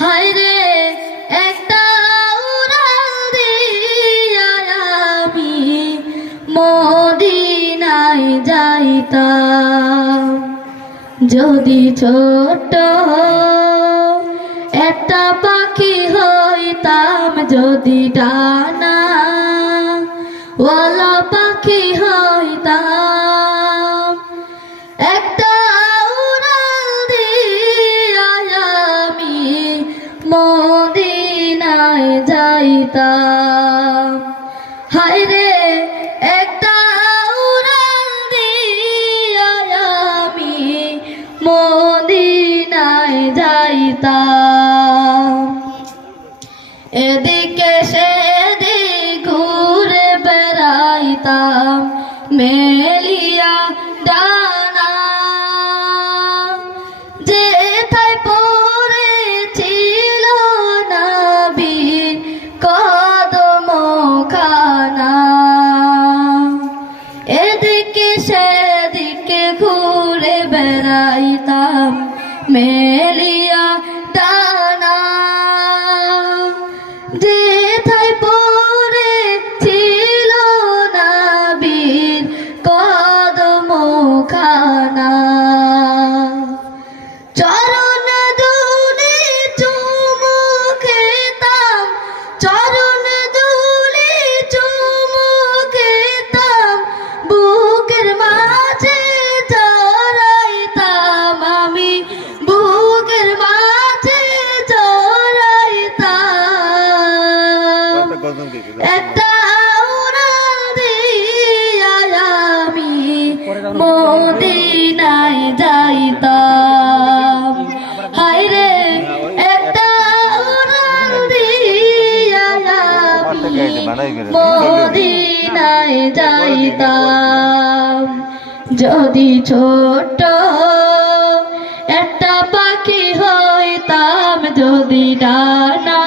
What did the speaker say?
হায়রে একটা উড়াল দিয়া আমি মদিনায় যাইতাম। যদি ছোট একটা পাখি হইতাম, যদি ডানা ওয়ালা পাখি হইতাম, একটা উড়াল দিয়া আমি মদিনায় যাইতাম। হায়রে একটা উড়াল দিয়া আমি মদিনায় যাইতাম। এদিকে সেদিক ঘুরে বেড়াইতাম মেলিয়া ডানা, যেথায় পড়েছিল নবীর কদম খানা। এদিকে সেদিকে ঘুরে বেড়াইতাম মেলিয়া ডানা, যেথায় পড়েছিল নবীর কদম খানা। চরণ দুলি চুমু খেতাম, চরণ দুলি চুমু খেতাম, বুকের মাঝে জড়াইতাম আমি, বুকের মাঝে জড়াইতাম। একটা উড়াল দিয়া আমি মদিনায় যাইতাম। হায়রে একটা উড়াল দিয়া আমি মদিনায় যাইতাম। যদি ছোট একটা পাখি হইতাম, যদি ডানা